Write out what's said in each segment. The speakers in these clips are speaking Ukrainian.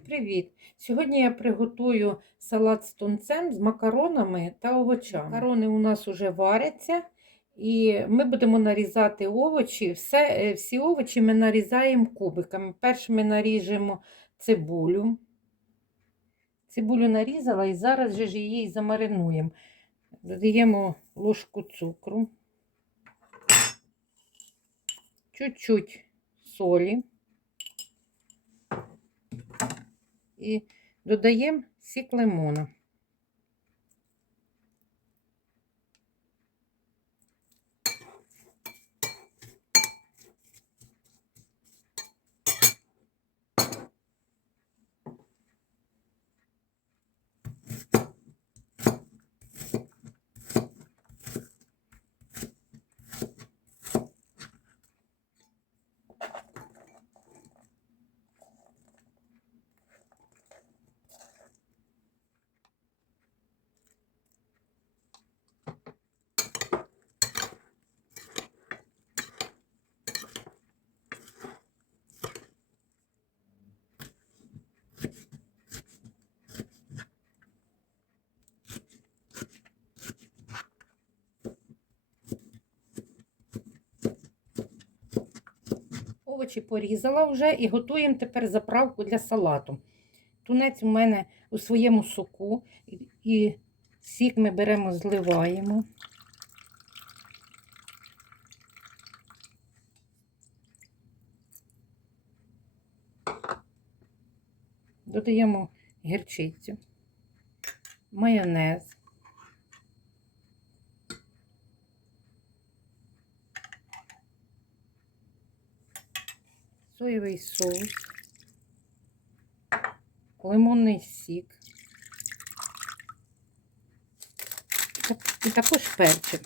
Привіт! Сьогодні я приготую салат з тунцем з макаронами та овочами. Макарони у нас вже варяться, і ми будемо нарізати овочі. Все, е, всі овочі ми нарізаємо кубиками. Перше ми наріжемо цибулю. Цибулю нарізала і зараз же ж її замаринуємо. Додаємо ложку цукру, чуть-чуть солі. І додаємо сік лимона. Овочі порізала вже і готуємо тепер заправку для салату. Тунець у мене у своєму соку, і- сік ми беремо, зливаємо. Додаємо гірчицю, майонез. Соєвий соус, лимонний сік і також перчик.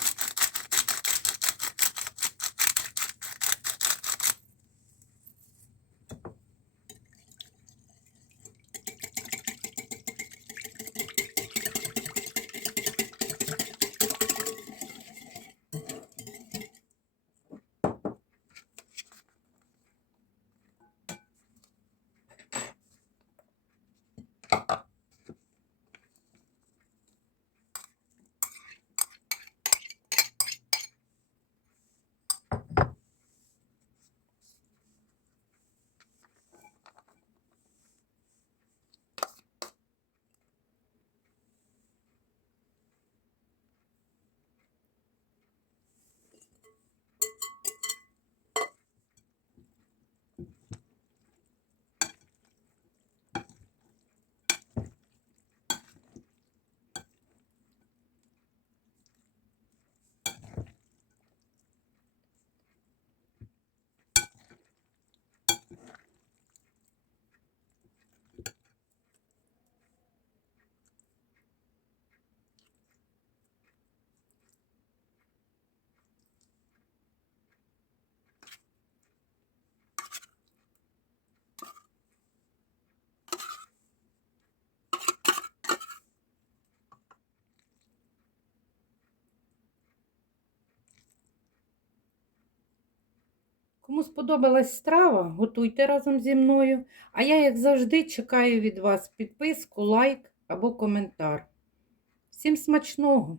Кому сподобалась страва, готуйте разом зі мною. А я, як завжди, чекаю від вас підписку, лайк або коментар. Всім смачного!